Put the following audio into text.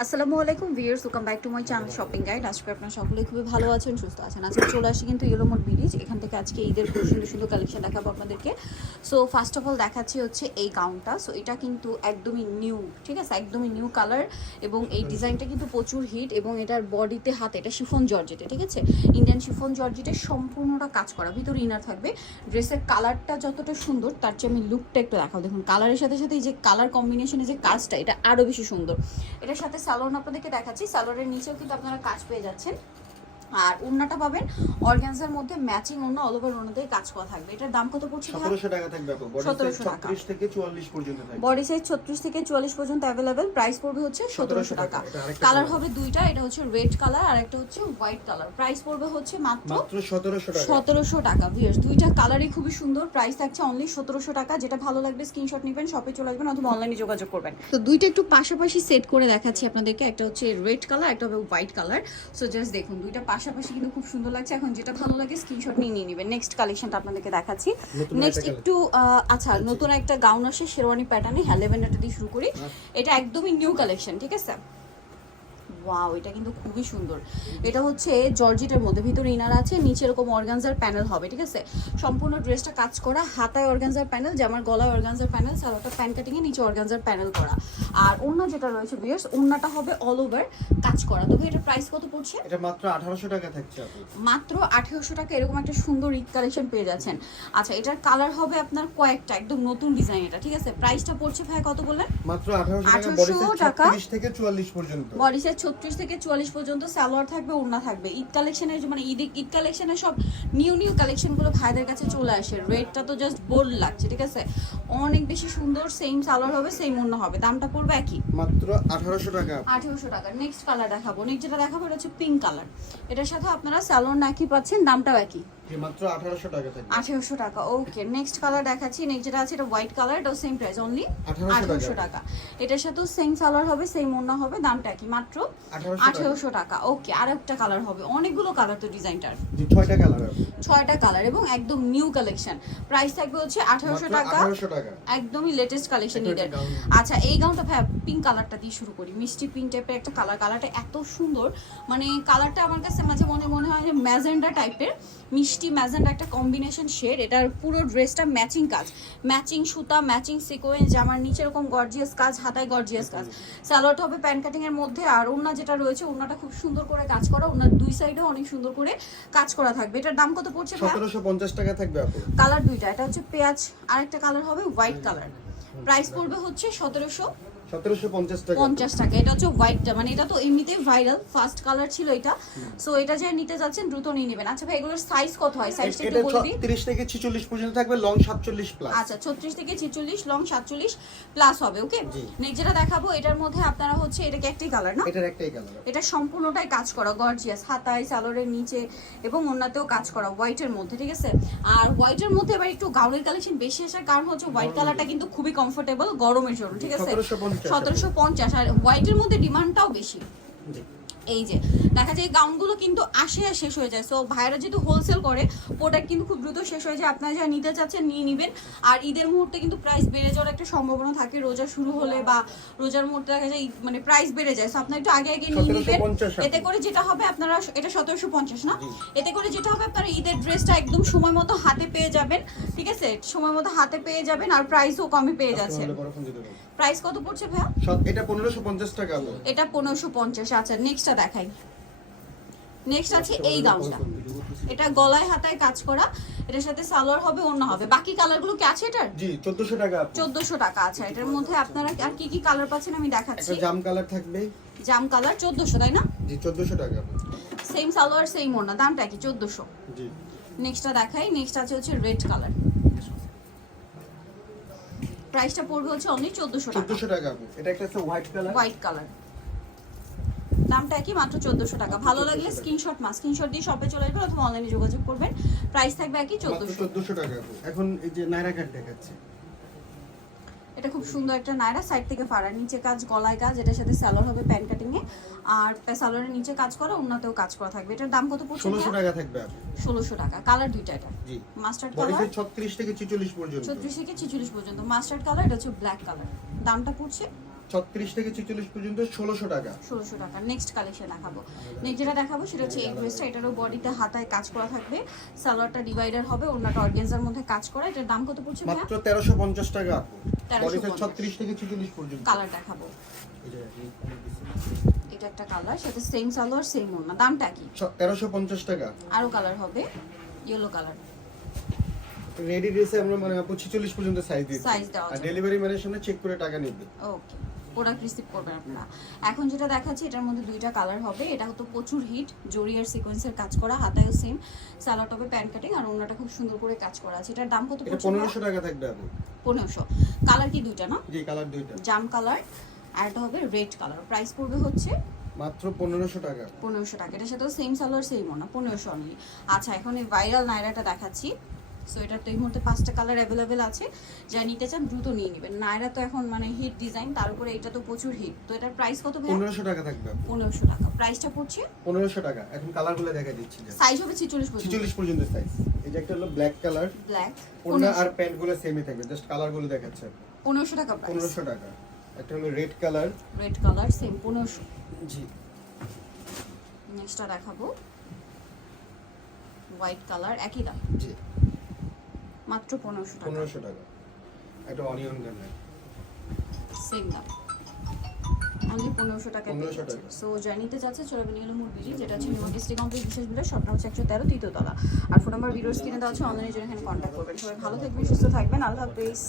আসসালামু আলাইকুম viewers welcome back to my channel shopping guide আজকে আপনারা সকলেই খুবই ভালো আছেন, সুস্থ আছেন। আজকে চলে আসি কিন্তু ইয়েলোমোড ব্রিজ এখান থেকে আজকে ঈদের খুব সুন্দর সুন্দর কালেকশন দেখাবো আপনাদেরকে। সো ফার্স্ট অফ অল দেখাচ্ছি হচ্ছে এই গাউনটা সো এটা কিন্তু একদমই নিউ ঠিক আছে? একদমই নিউ কালার এবং এই ডিজাইনটা কিন্তু প্রচুর হিট এবং এটার বডিতে হাতে, এটা শিফন জর্জেটে ঠিক আছে? ইন্ডিয়ান শিফন জর্জেটে সম্পূর্ণটা কাজ করা, ভিতরে ইনার থাকবে। ড্রেসের কালারটা যতটা সুন্দর, তার চেয়ে আমি লুকটা একটু দেখাও দেখুন কালারের সাথে সাথে এই যে কালার কম্বিনেশনের যে কাজটা, এটা আরও বেশি সুন্দর। এটার সাথে স্যালোন আপনাদেরকে দেখাচ্ছি। সালোনের নিচেও কিন্তু আপনারা কাজ পেয়ে যাচ্ছেন। আর ওড়নাটা পাবেন অর্গানজার মধ্যে ম্যাচিং ওড়না অল ওভার ওড়নাতেই কাজ করা থাকবে। এটার দাম কত পড়ছে ভাইয়া? সতেরোশো টাকা থাকবে আপু বডি 1700 টাকা। ছত্রিশ থেকে চুয়াল্লিশ পর্যন্ত থাকবে। বডি সাইজ ছত্রিশ থেকে চুয়াল্লিশ পর্যন্ত অ্যাভেলেবেল প্রাইস পড়বে হচ্ছে 1700 টাকা। কালার হবে দুইটা এটা হচ্ছে রেড কালার আর একটা হচ্ছে হোয়াইট কালার প্রাইস পড়বে হচ্ছে মাত্র মাত্র সতেরোশো টাকা। সতেরোশো টাকা ভিয়ার্স দুইটা কালারই খুবই সুন্দর। প্রাইস থাকছে অনলি সতেরোশো টাকা। যেটা ভালো লাগবে স্ক্রিনশট নেবেন শপে চলে আসবেন অথবা অনলাইনে যোগাযোগ করবেন। তো দুইটা একটু পাশাপাশি সেট করে দেখাচ্ছি আপনাদেরকে। একটা হচ্ছে রেড কালার একটা হবে হোয়াইট কালার সো জাস্ট দেখুন দুইটা পাশাপাশি কিন্তু খুব সুন্দর লাগছে। এখন যেটা ভালো লাগে স্ক্রিনশট নিয়ে নিয়ে নেবেন। নেক্সট কালেকশনটা আপনাদেরকে দেখাচ্ছি। নেক্সট একটু আহ, আচ্ছা নতুন একটা গাউন আসে শেরওয়ানি প্যাটার্নে হ্যাঁ লেভেন্ডারটা দিয়ে শুরু করি। এটা একদমই নিউ কালেকশন ঠিক আছে? ওয়াও এটা কিন্তু খুবই সুন্দর। এটা হচ্ছে জর্জেটের মধ্যে ভিতরে ইনার আছে নিচে এরকম অর্গানজার প্যানেল হবে ঠিক আছে? সম্পূর্ণ ড্রেসটা কাজ করা হাতায় অর্গানজার প্যানেল যে আমার গলায় অর্গানজার প্যানেল সালোয়ারটা প্যান কাটিং এ নিচে অর্গানজার প্যানেল করা। আর অন্য যেটা রয়েছে বিয়ার্স ওড়নাটা হবে অল ওভার কাজ করা। তবে এটার প্রাইস কত পড়ছে? এটা মাত্র আঠারোশো টাকা থাকছে মাত্র আঠেরোশো টাকা এরকম একটা সুন্দর ঈদ কালেকশন পেয়ে যাচ্ছেন। আচ্ছা এটার কালার হবে আপনার কয়েকটা একদম নতুন ডিজাইন এটা ঠিক আছে? প্রাইসটা পড়ছে ভাই কত বললেন? মাত্র আঠারোশো টাকা 1800 টাকা। বডি সাইজ ছত্রিশ থেকে চুয়াল্লিশ পর্যন্ত। বডি সাইজ ছত্রিশ থেকে চুয়াল্লিশ পর্যন্ত সালোয়ার থাকবে ওড়না থাকবে। ঈদ কালেকশনের মানে ঈদ ঈদ কালেকশনের সব নিউ নিউ কালেকশনগুলো ভাইদের কাছে চলে আসে। রেটটা তো জাস্ট বোল্ড লাগছে ঠিক আছে? অনেক বেশি সুন্দর সেম সালোয়ার হবে সেম ওড়না হবে। দামটা পড়বে একই। মাত্র আঠারোশো টাকা। আঠারোশো টাকা। নেক্সট কালার দেখাবো। নেক্সট যেটা দেখাবো এটা হচ্ছে পিঙ্ক কালার এটার সাথে আপনারা সালোয়ার নাকি পাচ্ছেন দামটাও একই। মাত্র টাকা থাকবে। আঠেরোশো টাকা ওকে নেক্সট কালার দেখাচ্ছি নেক্সট যেটা আছে এটা হোয়াইট কালার এটাও সেম প্রাইস অনলি 1800 টাকা। এটার সাথেও সেম সালোয়ার হবে সেম হবে দামটা কি মাত্র 1800 টাকা। ওকে আর একটা কালার হবে অনেকগুলো কালার তো ডিজাইনটার। জি কালার কালার এবং একদম নিউ কালেকশন প্রাইস থাকবে হচ্ছে আঠেরোশো মাত্র টাকা। আঠারোশো টাকা। একদমই লেটেস্ট কালেকশন gown। আচ্ছা এই গাউনটা ভাই পিঙ্ক কালারটা দিয়ে শুরু করি। মিষ্টি পিঙ্ক টাইপের একটা কালার কালারটা এত সুন্দর মানে কালারটা আমার কাছে মাঝে মনে মনে হয় যে ম্যাজেন্ডা টাইপের মিষ্টি ম্যাজেন্ডা একটা কম্বিনেশন শেড এটার পুরো ড্রেসটা ম্যাচিং কাজ। ম্যাচিং সুতা ম্যাচিং সিকোয়েন্স জামার নিচে এরকম গর্জিয়াস কাজ হাতায় গর্জিয়াস কাজ। সালোয়ারটা হবে প্যান্ট কাটিং এর মধ্যে আর ওড়না যেটা রয়েছে ওড়নাটা খুব সুন্দর করে কাজ করা ওনার দুই সাইডেও অনেক সুন্দর করে কাজ করা থাকবে। এটার দাম কত পড়ছে ভাই সতেরোশো পঞ্চাশ টাকা থাকবে আপু। কালার দুইটা এটা হচ্ছে পেঁয়াজ আরেকটা কালার হবে হোয়াইট কালার প্রাইস পড়বে হচ্ছে সতেরোশো পঞ্চাশ টাকা। পঞ্চাশ এটা হচ্ছে হোয়াইটটা মানে এটা তো এমনিতেই ভাইরাল ফার্স্ট কালার ছিল এটা। সো এটা যে নিতে যাচ্ছেন দ্রুত নিয়ে নেবেন। আচ্ছা ভাই এগুলোর সাইজ কত হয়? সাইজটা একটু বলে দিই। তিরিশ থেকে ছিচল্লিশ পর্যন্ত থাকবে লং সাতচল্লিশ প্লাস আচ্ছা ছত্রিশ থেকে ছিচল্লিশ লং সাতচল্লিশ প্লাস হবে ওকে নেক্সট যেটা দেখাবো এটার মধ্যে আপনারা হচ্ছে এটা কি একটাই কালার না? এটার একটাই কালার এটা সম্পূর্ণটাই কাজ করা গর্জিয়াস হাতায় সালোয়ারের নিচে এবং অন্যতেও কাজ করা হোয়াইটের মধ্যে ঠিক আছে? আর হোয়াইটের মধ্যে এবার একটু গাউনের কালেকশন বেশি আসার কারণ হচ্ছে হোয়াইট কালারটা কিন্তু খুবই কমফোর্টেবল গরমের জন্য ঠিক আছে? 1750 সতেরোশো পঞ্চাশ আর হোয়াইটের মধ্যে ডিমান্ডটাও বেশি। এই যে দেখা যায় গাউনগুলো কিন্তু আসে আর শেষ হয়ে যায়। সো ভাইরা যেহেতু হোলসেল করে প্রোডাক্ট কিন্তু খুব দ্রুত শেষ হয়ে যায়। আপনারা যারা নিতে চাচ্ছেন নিয়ে নেবেন। আর ঈদের মুহূর্তে কিন্তু প্রাইস বেড়ে যাওয়ার একটা সম্ভাবনা থাকে। রোজা শুরু হলে বা রোজার মুহূর্তে দেখা যায় মানে প্রাইস বেড়ে যায়। সো আপনারা একটু আগে আগে নিয়ে নেবেন। এতে করে যেটা হবে আপনারা এটা সতেরোশো পঞ্চাশ না? এতে করে যেটা হবে আপনারা ঈদের ড্রেসটা একদম সময় মতো হাতে পেয়ে যাবেন। ঠিক আছে? সময় মতো হাতে পেয়ে যাবেন আর প্রাইসও কমে পেয়ে যাচ্ছেন প্রাইস কত পড়ছে ভাইয়া? এটা পনেরোশো পঞ্চাশ টাকা আপু এটা পনেরোশো পঞ্চাশ আচ্ছা নেক্সটটা দেখাই। নেক্সট আছে এই গাউনটা এটা গলায় হাতায় কাজ করা এটার সাথে সালোয়ার হবে অন্য হবে। বাকি কালারগুলো কি আছে এটার? জি চোদ্দশো টাকা আপু চোদ্দশো টাকা আছে এটার মধ্যে আপনারা আর কি কি কালার পাচ্ছেন আমি দেখাচ্ছি। একটা জাম কালার থাকবে। জাম কালার চোদ্দশো তাই না? জি চোদ্দশো টাকা সেম সালোয়ার সেম ওড়না দামটা কি? চোদ্দশো। জি। নেক্সটটা দেখাই নেক্সট আছে হচ্ছে রেড কালার প্রাইসটা পড়বে হচ্ছে অনলি 1400 টাকা। 1400 টাকা এটা একটা আছে হোয়াইট কালার হোয়াইট কালার দামটা কি মাত্র 1400 টাকা। ভালো লাগলে স্ক্রিনশট মা স্ক্রিনশট দিয়ে শপে চলে আসবেন অথবা অনলাইনে যোগাযোগ করবেন। প্রাইস থাকবে একই মাত্র চোদ্দশো। চোদ্দশো টাকা এখন এই যে নাইরা কাট দেখাচ্ছে। এটা খুব সুন্দর একটা নায়রা সাইড থেকে ফাড়া। নিচে কাজ গলায় কাজ এটার সাথে স্যালোর হবে প্যান্ট কাটিং এ আর স্যালোরের নিচে কাজ করা অন্যতেও কাজ করা থাকবে। এটার দাম কত পড়ছে ষোলোশো টাকা থাকবে ষোলোশো টাকা। কালার দুইটা এটা। মাস্টার্ড কালার সাইজ ছত্রিশ থেকে ছিচল্লিশ পর্যন্ত। চৌত্রিশ থেকে ছিচল্লিশ পর্যন্ত। মাস্টার্ড কালার এটা হচ্ছে ব্ল্যাক কালার দামটা পড়ছে? ছত্রিশ থেকে ছেচল্লিশ পর্যন্ত ষোলোশো টাকা। ষোলোশো টাকা। নেক্সট কালেকশন দেখাবো। নেক্সট যেটা দেখাবো সেটা হচ্ছে এই ড্রেসটা এটারও বডিতে হাতায় কাজ করা থাকবে। সালোয়ারটা ডিভাইডার হবে অন্যটা অর্গেন্সার মধ্যে কাজ করা। এটার দাম কত পড়ছে মাত্র তেরোশো পঞ্চাশ টাকা আপু 1350 বডি সাইজ ছত্রিশ থেকে ছেচল্লিশ পর্যন্ত। কালার দেখাবো। এটা একটা কালার সেটা সেম সালোয়ার সেম দামটা কি? তেরোশো পঞ্চাশ টাকা। আরও কালার হবে ইয়েলো কালার। রেডি ড্রেসে আমরা মানে আপু ছেচল্লিশ পর্যন্ত সাইজ দেওয়া আর ডেলিভারি ম্যানের সামনে চেক করে টাকা নিবে। ওকে প্রোডাক্ট রিসিভ করবেন আপনারা। এখন যেটা দেখাচ্ছি এটার মধ্যে দুইটা কালার হবে। এটা হতো প্রচুর হিট জরিয়ার সিকোয়েন্সের কাজ করা হাতায়ও সেম সালোয়ার টপে প্যান্ট কাটিং আর ওনাটা খুব সুন্দর করে কাজ করা আছে। এটার দাম কত পনেরোশো টাকা থাকবে পনেরোশো। কালার কি দুইটা না? জি কালার দুইটা। জাম কালার আর এটা হবে রেড কালার প্রাইস পড়বে হচ্ছে মাত্র পনেরোশো টাকা। পনেরোশো টাকা। এটার সাথেও সেম সালোয়ার সেম না পনেরোশো অনলি আচ্ছা এখন এই ভাইরাল নায়রাটা দেখাচ্ছি। সো এটার তো এই মুহূর্তে পাঁচটা কালার অ্যাভেলেবেল আছে। যা নিতে চান দ্রুত নিয়ে নেবেন। নায়রা তো এখন মানে হিট ডিজাইন তার উপরে এটা তো প্রচুর হিট তো এটার প্রাইস কত ভাই পনেরোশো টাকা থাকবে। আপু পনেরোশো টাকা। প্রাইসটা পড়ছে? পনেরোশো টাকা। এখন কালারগুলো দেখা দিচ্ছি সাইজ হবে ছিচল্লিশ পর্যন্ত। ছিচল্লিশ পর্যন্ত সাইজ এই যে একটা হলো ব্ল্যাক কালার ব্ল্যাক ওড়না আর প্যান্টগুলো সেমই থাকবে। জাস্ট কালারগুলো দেখাচ্ছে। পনেরোশো টাকা প্রাইস পনেরোশো টাকা। একটা হলো red colour red colour same পনেরোশো। জি। নেক্সটটা দেখাবো। হোয়াইট কালার একই দাম। জি। মাত্র পনেরোশো টাকা। পনেরোশো টাকা। একটা অনিয়ন কালার সেম দাম অনলি পনেরোশো টাকা 1500 টাকা। সো জার্নিতে যাচ্ছে চলে বেনিয়ে মুরগি যেটা হচ্ছে নিউ ডিস্ট্রিক্ট কমপ্লেক্স বিশেষ বিলে শর্ট হচ্ছে একশো তেরো তৃতীয় তলা। আর ফোন নাম্বার ভিডিওস কিনে দেওয়া আছে অনলাইনে জন্য এখানে কন্ট্যাক্ট করবেন। সবাই ভালো থাকবেন সুস্থ থাকবেন। আল্লাহ হাফিজ।